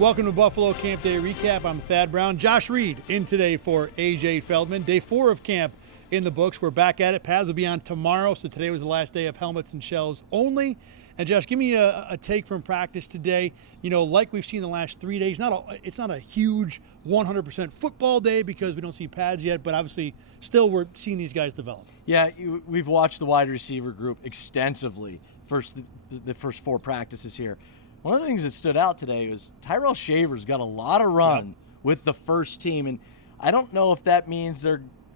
Welcome to Buffalo Campday Recap. I'm Thad Brown. Josh Reed in today for AJ Feldman. Day 4 of camp in the books. We're back at it. Pads will be on tomorrow, so today was the last day of helmets and shells only. And Josh, give me a take from practice today. You know, like we've seen the last 3 days, it's not a huge 100% football day because we don't see pads yet, but obviously still we're seeing these guys develop. Yeah, we've watched the wide receiver group extensively the first 4 practices here. One of the things that stood out today was Tyrell Shaver's got a lot of run with the first team, and I don't know if that means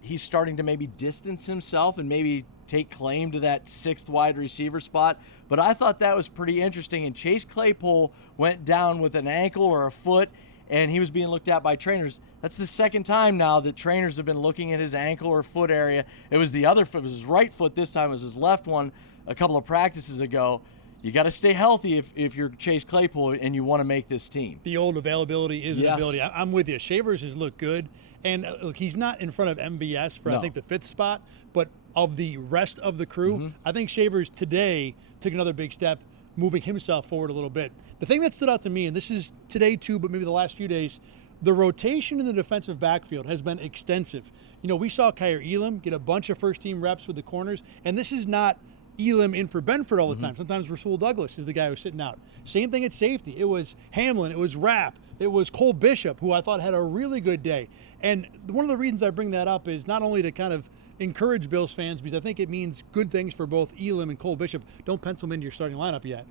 he's starting to maybe distance himself and maybe take claim to that 6th wide receiver spot, but I thought that was pretty interesting. And Chase Claypool went down with an ankle or a foot, and he was being looked at by trainers. That's the second time now that trainers have been looking at his ankle or foot area. It was the other foot, it was his right foot this time, it was his left one a couple of practices ago. You got to stay healthy if you're Chase Claypool and you want to make this team. The old availability is an ability. I'm with you. Shavers has looked good. And look, he's not in front of MVS for, I think, the 5th spot, but of the rest of the crew, I think Shavers today took another big step, moving himself forward a little bit. The thing that stood out to me, and this is today too, but maybe the last few days, the rotation in the defensive backfield has been extensive. You know, we saw Kyer Elam get a bunch of first-team reps with the corners, and this is not Elam in for Benford all the time. Sometimes Rasul Douglas is the guy who's sitting out. Same thing at safety. It was Hamlin, it was Rapp, it was Cole Bishop, who I thought had a really good day. And one of the reasons I bring that up is not only to kind of encourage Bills fans, because I think it means good things for both Elam and Cole Bishop. Don't pencil them into your starting lineup yet.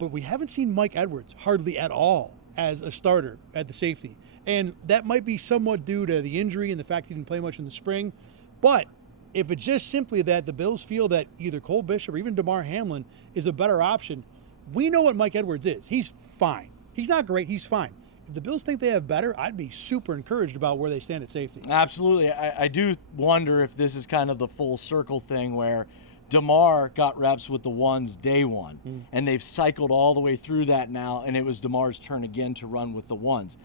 But we haven't seen Mike Edwards hardly at all as a starter at the safety. And that might be somewhat due to the injury and the fact he didn't play much in the spring. But if it's just simply that the Bills feel that either Cole Bishop or even Damar Hamlin is a better option, we know what Mike Edwards is. He's fine. He's not great. He's fine. If the Bills think they have better, I'd be super encouraged about where they stand at safety. Absolutely. I do wonder if this is kind of the full circle thing where Damar got reps with the ones day one, and they've cycled all the way through that now, and it was Damar's turn again to run with the ones.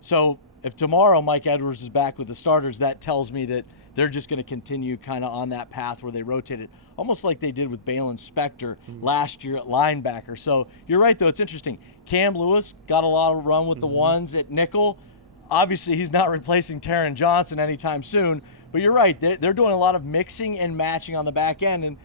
So if tomorrow Mike Edwards is back with the starters, that tells me that they're just going to continue kind of on that path where they rotated, almost like they did with Balin Spector last year at linebacker. So you're right, though. It's interesting. Cam Lewis got a lot of run with the ones at nickel. Obviously, he's not replacing Taron Johnson anytime soon, but you're right. They're doing a lot of mixing and matching on the back end. And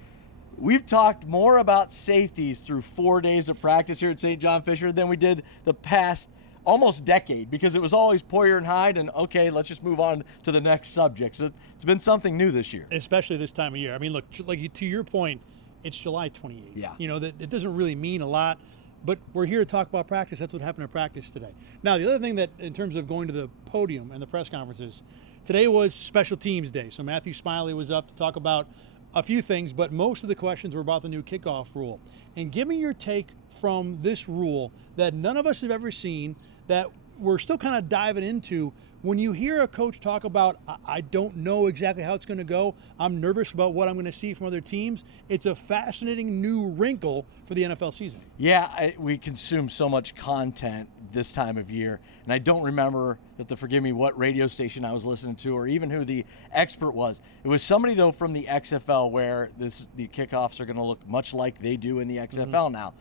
we've talked more about safeties through 4 days of practice here at St. John Fisher than we did the past almost decade, because it was always Poyer and Hyde, and okay, let's just move on to the next subject. So it's been something new this year. Especially this time of year. I mean, look, like to your point, it's July 28th. Yeah. You know, that it doesn't really mean a lot, but we're here to talk about practice. That's what happened at practice today. Now, the other thing that, in terms of going to the podium and the press conferences, today was Special Teams Day. So Matthew Smiley was up to talk about a few things, but most of the questions were about the new kickoff rule. And give me your take from this rule that none of us have ever seen, that we're still kind of diving into. When you hear a coach talk about, I don't know exactly how it's going to go, I'm nervous about what I'm going to see from other teams, it's a fascinating new wrinkle for the NFL season. Yeah, we consume so much content this time of year, and I don't remember, you have to forgive me, what radio station I was listening to or even who the expert was. It was somebody, though, from the XFL, where the kickoffs are going to look much like they do in the XFL now.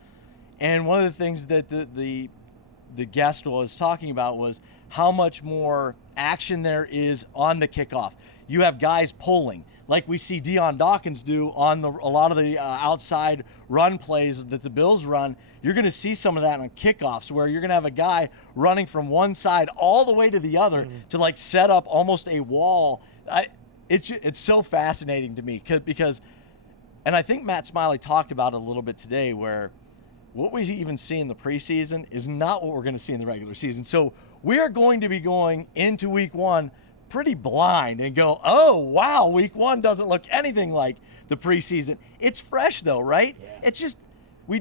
And one of the things that the guest was talking about was how much more action there is on the kickoff. You have guys pulling, like we see Deion Dawkins do on a lot of the outside run plays that the Bills run. You're going to see some of that on kickoffs, where you're going to have a guy running from one side all the way to the other to like set up almost a wall. It's so fascinating to me because, and I think Matt Smiley talked about it a little bit today, where what we even see in the preseason is not what we're going to see in the regular season. So we are going to be going into week one pretty blind and go, oh, wow, week one doesn't look anything like the preseason. It's fresh, though, right? Yeah. It's just we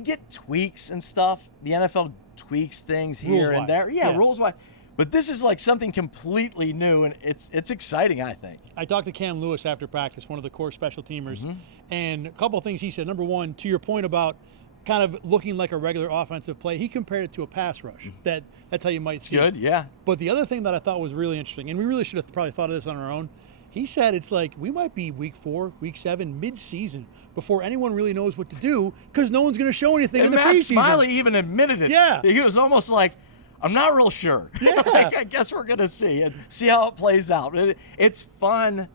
get tweaks and stuff. The NFL tweaks things here and there. Yeah, rules-wise. But this is like something completely new, and it's exciting, I think. I talked to Cam Lewis after practice, one of the core special teamers, and a couple of things he said. Number one, to your point about kind of looking like a regular offensive play, he compared it to a pass rush. That's how you might see it. Good, yeah. But the other thing that I thought was really interesting, and we really should have probably thought of this on our own, He said it's like we might be week 4, week 7, mid-season before anyone really knows what to do because no one's going to show anything in the Matt preseason. Smiley even admitted it. Yeah. He was almost like, I'm not real sure. Yeah. I guess we're going to see and see how it plays out. It's fun.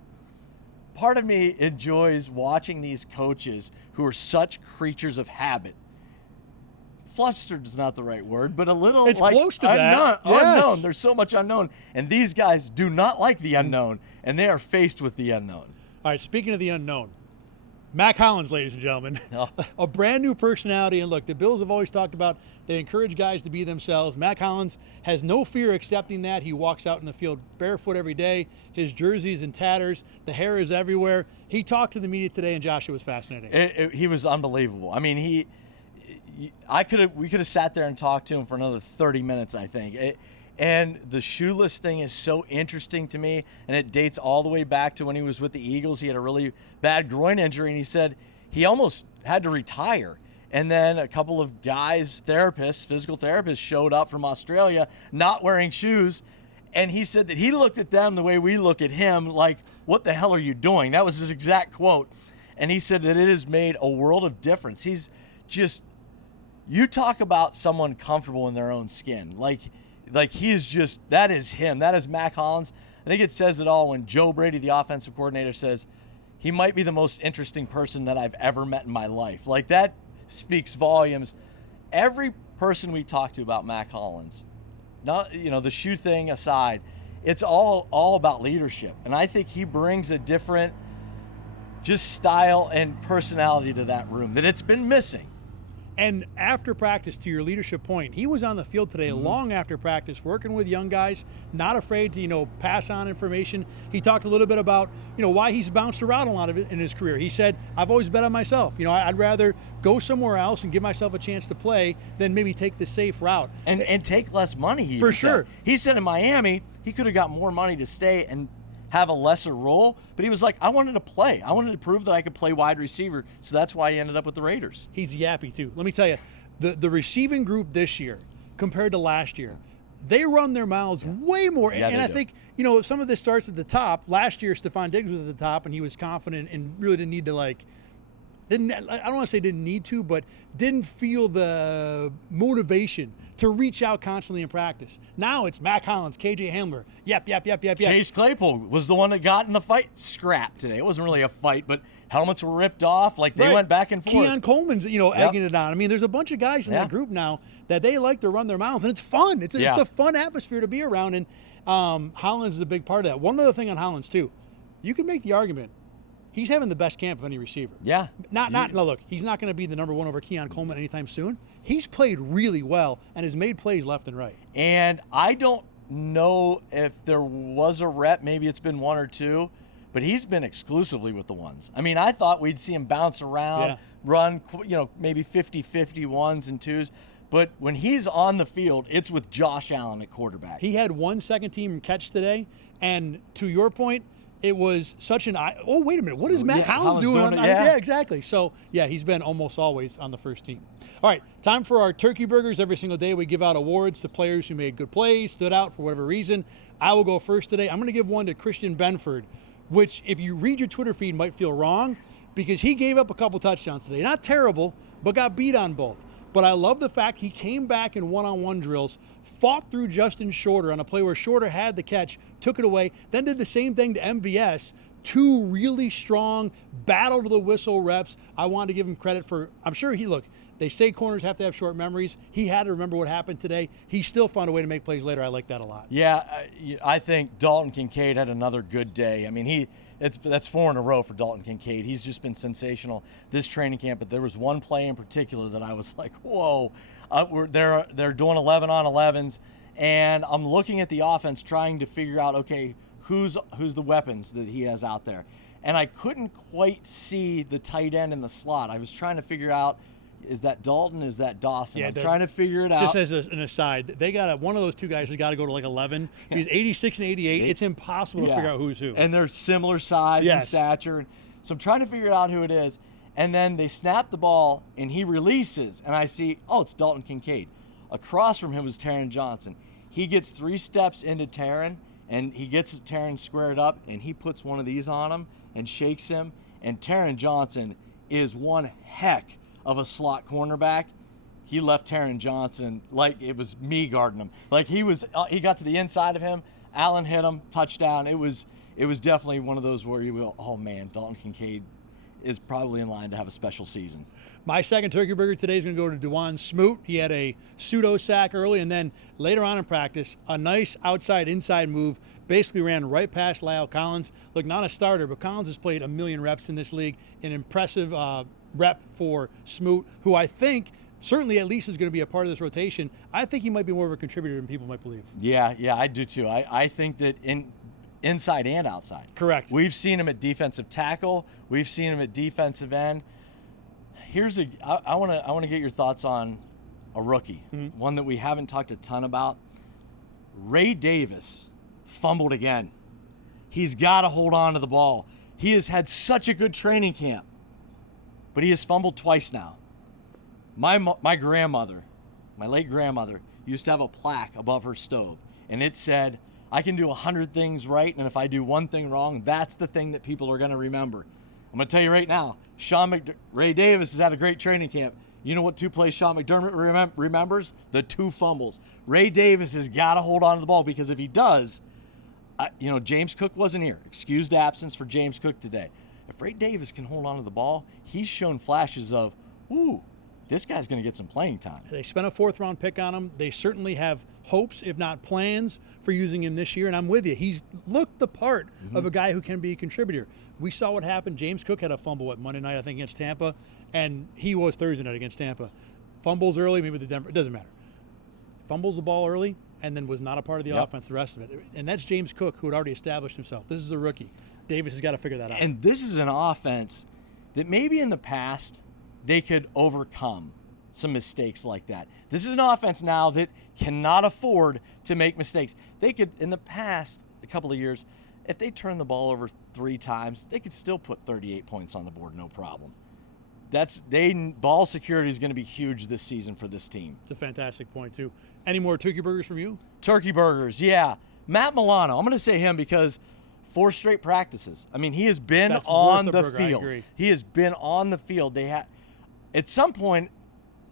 Part of me enjoys watching these coaches who are such creatures of habit. Flustered is not the right word, but a little it's like close to that. unknown. There's so much unknown. And these guys do not like the unknown, and they are faced with the unknown. All right, speaking of the unknown, Mac Hollins, ladies and gentlemen, a brand new personality. And look, the Bills have always talked about they encourage guys to be themselves. Mac Hollins has no fear accepting that. He walks out in the field barefoot every day. His jersey's in tatters. The hair is everywhere. He talked to the media today, and Josh, it was fascinating. He was unbelievable. I mean, we could have sat there and talked to him for another 30 minutes, I think. And the shoeless thing is so interesting to me, and it dates all the way back to when he was with the Eagles. He had a really bad groin injury, and he said he almost had to retire. And then a couple of guys, physical therapists, showed up from Australia not wearing shoes, and he said that he looked at them the way we look at him, like, what the hell are you doing? That was his exact quote. And he said that it has made a world of difference. He's just, you talk about someone comfortable in their own skin. Like he is just, that is him. That is Mac Hollins. I think it says it all when Joe Brady, the offensive coordinator, says he might be the most interesting person that I've ever met in my life. Like, that speaks volumes. Every person we talk to about Mac Hollins, not, the shoe thing aside, it's all about leadership. And I think he brings a different just style and personality to that room that it's been missing. And after practice, to your leadership point, he was on the field today long after practice, working with young guys, not afraid to, pass on information. He talked a little bit about, why he's bounced around a lot of it in his career. He said, I've always bet on myself. I'd rather go somewhere else and give myself a chance to play than maybe take the safe route. And take less money. For sure. He said in Miami, he could have got more money to stay and have a lesser role, but he was like, I wanted to play. I wanted to prove that I could play wide receiver, so that's why he ended up with the Raiders. He's yappy, too. Let me tell you, the receiving group this year compared to last year, they run their mouths way more. Yeah, and I think, some of this starts at the top. Last year, Stephon Diggs was at the top, and he was confident and really didn't need to, I don't want to say didn't need to, but didn't feel the motivation to reach out constantly in practice. Now it's Mac Hollins, KJ Hamler, yep. Chase Claypool was the one that got in the fight scrap today. It wasn't really a fight, but helmets were ripped off. They went back and forth. Keon Coleman's, egging it on. I mean, there's a bunch of guys in that group now that they like to run their mouths, and it's fun. It's a fun atmosphere to be around, and Hollins is a big part of that. One other thing on Hollins, too. You can make the argument he's having the best camp of any receiver. Yeah. Look, he's not going to be the number one over Keon Coleman anytime soon. He's played really well and has made plays left and right. And I don't know if there was a rep, maybe it's been one or two, but he's been exclusively with the ones. I mean, I thought we'd see him bounce around, run, maybe 50-50 ones and twos. But when he's on the field, it's with Josh Allen at quarterback. He had one second-team catch today, and to your point, it was such an oh, wait a minute, what is Mac Hollins doing? Yeah, exactly. So, he's been almost always on the first team. All right, time for our turkey burgers. Every single day we give out awards to players who made good plays, stood out for whatever reason. I will go first today. I'm going to give one to Christian Benford, which if you read your Twitter feed might feel wrong because he gave up a couple touchdowns today. Not terrible, but got beat on both. But I love the fact he came back in one-on-one drills, fought through Justin Shorter on a play where Shorter had the catch, took it away, then did the same thing to MVS. Two really strong battle to the whistle reps. I wanted to give him credit for, I'm sure they say corners have to have short memories. He had to remember what happened today. He still found a way to make plays later. I like that a lot. Yeah, I think Dalton Kincaid had another good day. I mean, that's 4 in a row for Dalton Kincaid. He's just been sensational this training camp. But there was one play in particular that I was like, whoa. They're doing 11-on-11s, and I'm looking at the offense trying to figure out, okay, who's the weapons that he has out there. And I couldn't quite see the tight end in the slot. I was trying to figure out, is that Dalton? Is that Dawson? I'm trying to figure it out. Just as an aside, they got one of those two guys has got to go to 11. He's 86 and 88. It's impossible to figure out who's who. And they're similar size and stature. So I'm trying to figure out who it is. And then they snap the ball, and he releases, and I see, it's Dalton Kincaid. Across from him was Taron Johnson. He gets 3 steps into Taron, and he gets Taron squared up, and he puts one of these on him and shakes him. And Taron Johnson is one heck of a slot cornerback. He left Taron Johnson like it was me guarding him. Like he got to the inside of him. Allen hit him, touchdown. It was definitely one of those where you go, oh man, Dalton Kincaid is probably in line to have a special season. My second turkey burger today is going to go to Dewan Smoot. He had a pseudo sack early, and then later on in practice, a nice outside-inside move. Basically ran right past Lyle Collins. Look, not a starter, but Collins has played a million reps in this league. An impressive rep for Smoot, who I think certainly at least is going to be a part of this rotation. I think he might be more of a contributor than people might believe. Yeah, I do too. I think that inside and outside. Correct. We've seen him at defensive tackle. We've seen him at defensive end. I want to get your thoughts on a rookie, one that we haven't talked a ton about. Ray Davis fumbled again. He's got to hold on to the ball. He has had such a good training camp, but he has fumbled twice now. My grandmother, my late grandmother, used to have a plaque above her stove, and it said, I can do 100 things right, and if I do one thing wrong, that's the thing that people are going to remember. I'm going to tell you right now, Ray Davis has had a great training camp. You know what two plays Sean McDermott remembers? The two fumbles. Ray Davis has got to hold on to the ball, because if he does, James Cook wasn't here. Excused absence for James Cook today. If Ray Davis can hold on to the ball, he's shown flashes of, this guy's going to get some playing time. They spent a 4th-round pick on him. They certainly have hopes, if not plans, for using him this year, and I'm with you. He's looked the part of a guy who can be a contributor. We saw what happened. James Cook had a fumble Monday night, I think, against Tampa, and he was Thursday night against Tampa. Fumbles early, maybe the Denver, it doesn't matter. Fumbles the ball early and then was not a part of the offense the rest of it. And that's James Cook, who had already established himself. This is a rookie. Davis has got to figure that out. And this is an offense that maybe in the past they could overcome some mistakes like that. This is an offense now that cannot afford to make mistakes. They could, in the past, a couple of years, if they turn the ball over 3 times, they could still put 38 points on the board, no problem. Ball security is going to be huge this season for this team. It's a fantastic point, too. Any more turkey burgers from you? Turkey burgers, yeah. Matt Milano, I'm going to say him because 4 straight practices. I mean, he has been on the field. He has been on the field. At some point,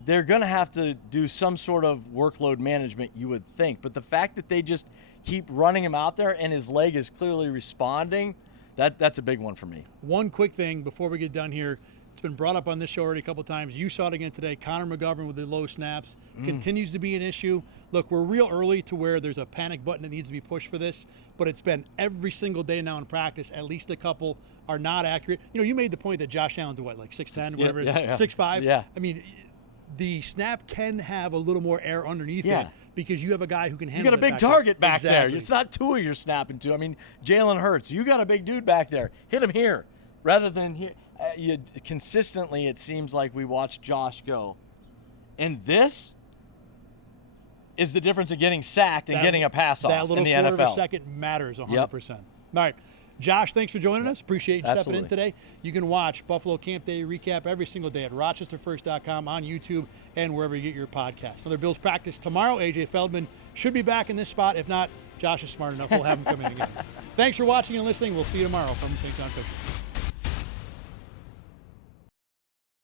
they're going to have to do some sort of workload management, you would think. But the fact that they just keep running him out there and his leg is clearly responding, that's a big one for me. One quick thing before we get done here. It's been brought up on this show already a couple times. You saw it again today. Connor McGovern with the low snaps continues to be an issue. Look, we're real early to where there's a panic button that needs to be pushed for this, but it's been every single day now in practice. At least a couple are not accurate. You made the point that Josh Allen's what, like 6'10", whatever, 6'5"? Yeah. I mean, the snap can have a little more air underneath it because you have a guy who can handle it. You got a big target back there. It's not Tua you're snapping to. I mean, Jalen Hurts, you got a big dude back there. Hit him here rather than here. Consistently, it seems like we watch Josh go. And this is the difference of getting sacked and getting a pass off in the NFL. That little quarter of a second matters 100%. All right. Josh, thanks for joining us. Appreciate you stepping in today. You can watch Buffalo Camp Day Recap every single day at rochesterfirst.com, on YouTube, and wherever you get your podcasts. Another Bills practice tomorrow. A.J. Feldman should be back in this spot. If not, Josh is smart enough. We'll have him come in again. Thanks for watching and listening. We'll see you tomorrow from St. John Coaching.